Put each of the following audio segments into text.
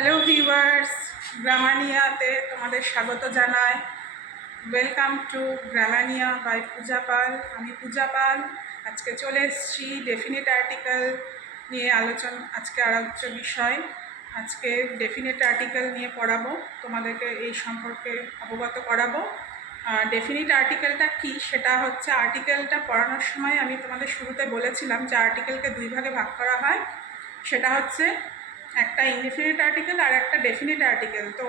Hello viewers, গ্রামানিয়াতে তোমাদের স্বাগত জানাই। ওয়েলকাম টু গ্রামানিয়া বাই পূজা পাল। আমি পূজা পাল। আজকে চলে এসেছি ডেফিনিট আর্টিকেল নিয়ে আজকে আলোচ্য বিষয়। আজকে ডেফিনিট আর্টিকেল নিয়ে পড়াবো, তোমাদেরকে এই সম্পর্কে অবগত করাবো। ডেফিনিট আর্টিকেলটা কি, সেটা হচ্ছে আর্টিকেলটা পড়ানোর সময় আমি তোমাদের শুরুতে বলেছিলাম যে আর্টিকেলকে দুই ভাগে ভাগ করা হয়। সেটা হচ্ছে একটা ইনডেফিনিট আর্টিকেল আর একটা ডেফিনিট আর্টিকেল। তো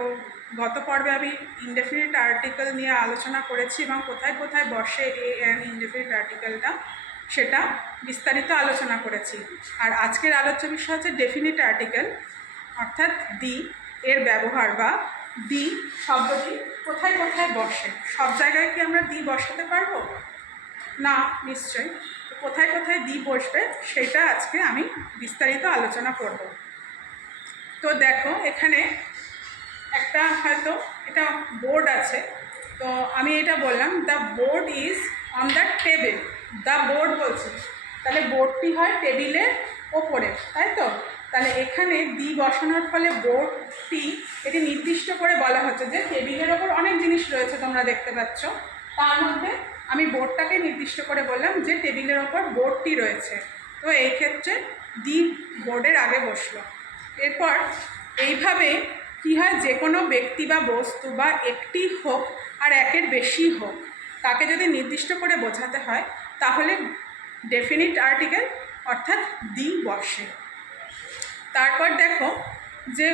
গত পর্বে আমি ইনডেফিনিট আর্টিকেল নিয়ে আলোচনা করেছি এবং কোথায় কোথায় বসে ইনডেফিনিট আর্টিকেলটা, সেটা বিস্তারিত আলোচনা করেছি। আর আজকের আলোচ্য বিষয় হচ্ছে ডেফিনিট আর্টিকেল, অর্থাৎ দি এর ব্যবহার বা দি শব্দটি কোথায় কোথায় বসে। সব জায়গায় কি আমরা দি বসাতে পারবো না? নিশ্চয়ই। কোথায় কোথায় দি বসবে সেটা আজকে আমি বিস্তারিত আলোচনা করব। তো দেখো, এখানে একটা হয়তো এটা বোর্ড আছে, তো আমি এটা বললাম the board is on the table. The board বলছি, তাহলে বোর্ডটি হয় টেবিলের ওপরে, তাই তো? তাহলে এখানে দি বসানোর ফলে বোর্ডটি এটি নির্দিষ্ট করে বলা হচ্ছে যে টেবিলের ওপর অনেক জিনিস রয়েছে, তোমরা দেখতে পাচ্ছ। তার মধ্যে আমি বোর্ডটাকে নির্দিষ্ট করে বললাম যে টেবিলের ওপর বোর্ডটি রয়েছে। তো এই ক্ষেত্রে দি বোর্ডের আগে বসলো। এরপর এইভাবে কী হয়, যে কোনো ব্যক্তি বা বস্তু বা একটি হোক আর একের বেশি হোক, তাকে যদি নির্দিষ্ট করে বোঝাতে হয় তাহলে ডেফিনিট আর্টিকেল অর্থাৎ দি বসে। তারপর দেখো যে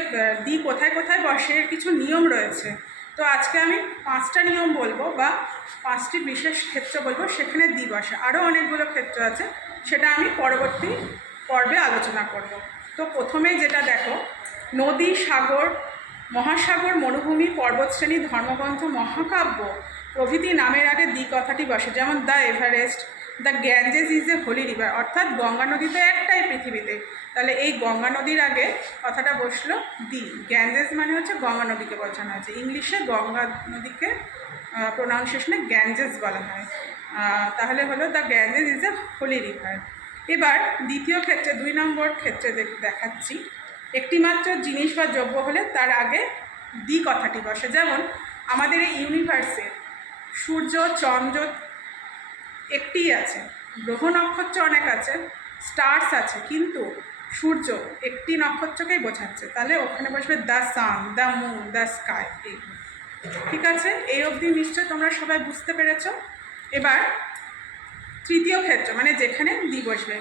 দি কোথায় কোথায় বসে এর কিছু নিয়ম রয়েছে। তো আজকে আমি 5টা নিয়ম বলবো বা 5টি বিশেষ ক্ষেত্র বলবো, সেখানে দি বসে। আরও অনেকগুলো ক্ষেত্র আছে, সেটা আমি পরবর্তী পর্বে আলোচনা করব। তো প্রথমেই যেটা দেখো, নদী, সাগর, মহাসাগর, মরুভূমি, পর্বতশ্রেণী, ধর্মগ্রন্থ, মহাকাব্য প্রভৃতি নামের আগে দি কথাটি বসে। যেমন the Everest, the Ganges is a holy river, অর্থাৎ গঙ্গা নদী তো একটাই পৃথিবীতে, তাহলে এই গঙ্গা নদীর আগে কথাটা বসলো দি। গ্যাঞ্জেস মানে হচ্ছে গঙ্গা নদীকে বোঝানো হয়েছে। ইংলিশে গঙ্গা নদীকে প্রোনাউন্সিয়েশনে গ্যাঞ্জেস বলা হয়। তাহলে হলো the Ganges is a holy river. এবার দ্বিতীয় ক্ষেত্রে, 2 নম্বর ক্ষেত্রে দেখাচ্ছি। একটিমাত্র জিনিস বা দ্রব্য হলে তার আগে দি কথাটি বসে। যেমন আমাদের এই ইউনিভার্সে সূর্য, চন্দ্র একটিই আছে, গ্রহ নক্ষত্র অনেক আছে, স্টার্স আছে, কিন্তু সূর্য একটি নক্ষত্রকেই বোঝাচ্ছে, তাহলে ওখানে বসবে the sun, the moon, the sky. ঠিক আছে, এই অবধি নিশ্চয় তোমরা সবাই বুঝতে পেরেছ। এবার তৃতীয় ক্ষেত্র, মানে যেখানে দি বসবে,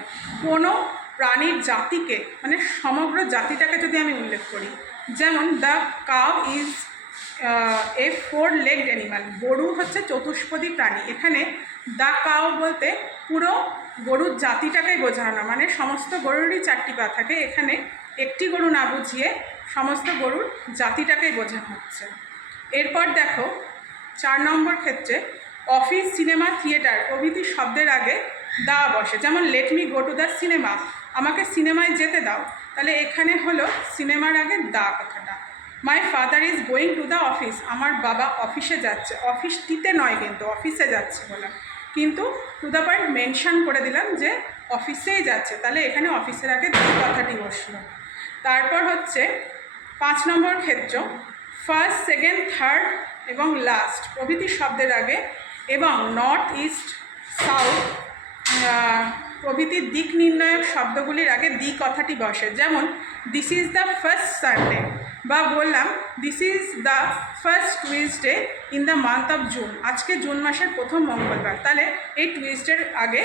কোনো প্রাণীর জাতিকে, মানে সমগ্র জাতিটাকে যদি আমি উল্লেখ করি, যেমন the cow is a 4-legged animal. গরু হচ্ছে চতুষ্পদী প্রাণী। এখানে দ্য কাউ বলতে পুরো গরুর জাতিটাকেই বোঝানো, মানে সমস্ত গরুরই 4টি পা থাকে। এখানে একটি গরু না বুঝিয়ে সমস্ত গরুর জাতিটাকেই বোঝানো হচ্ছে। এরপর দেখো 4 নম্বর ক্ষেত্রে, অফিস, সিনেমা, থিয়েটার প্রভৃতি শব্দের আগে দা বসে। যেমন let me go to the cinema, আমাকে সিনেমায় যেতে দাও, তাহলে এখানে হলো সিনেমার আগে দা কথাটা। My father is going to the office, আমার বাবা অফিসে যাচ্ছে। অফিসটিতে নয়, কিন্তু অফিসে যাচ্ছে বললাম, কিন্তু টু দ্য পয়েন্ট মেনশন করে দিলাম যে অফিসেই যাচ্ছে, তাহলে এখানে অফিসের আগে দি কথাটি বসলো। তারপর হচ্ছে 5 নম্বর ক্ষেত্র, ফার্স্ট, সেকেন্ড, থার্ড এবং লাস্ট প্রভৃতি শব্দের আগে এবং নর্থ, ইস্ট, সাউথ প্রভৃতির দিক নির্ণায়ক শব্দগুলির আগে দি কথাটি বসে। যেমন this is the first Sunday, বা বললাম this is the first Tuesday in the month of June, আজকে জুন মাসের প্রথম মঙ্গলবার, তাহলে এই টুইসডের আগে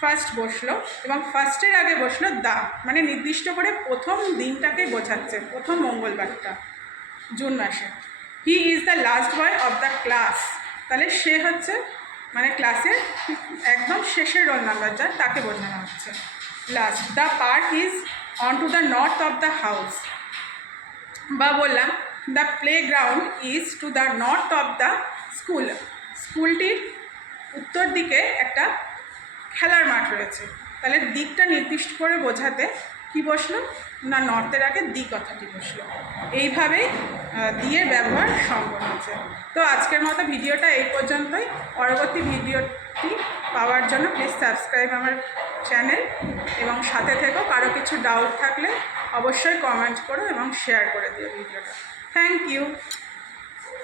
ফার্স্ট বসলো এবং ফার্স্টের আগে বসলো দা, মানে নির্দিষ্ট করে প্রথম দিনটাকে বোঝাচ্ছে, প্রথম মঙ্গলবারটা জুন মাসে। He is the last boy of the class, তাহলে সে হচ্ছে মানে ক্লাসের একদম শেষের রোল নাম্বার যার, তাকে বোঝানো হচ্ছে last. The park is on to the north of the house, বা বললাম the play ground is to the north of the school, স্কুলটির উত্তর দিকে একটা খেলার মাঠ রয়েছে, তাহলে দিকটা নির্দিষ্ট করে বোঝাতে কি বসলো না নর্থের আগে দি কথাটি বসলো। এইভাবেই দিয়ের ব্যবহার সম্ভব হচ্ছে। তো আজকের মতো ভিডিওটা এই পর্যন্তই। পরবর্তী ভিডিওটি পাওয়ার জন্য প্লিজ সাবস্ক্রাইব আমার চ্যানেল এবং সাথে থেকেও কারো কিছু ডাউট থাকলে অবশ্যই কমেন্ট করো এবং শেয়ার করে দিও ভিডিওটা। Thank you.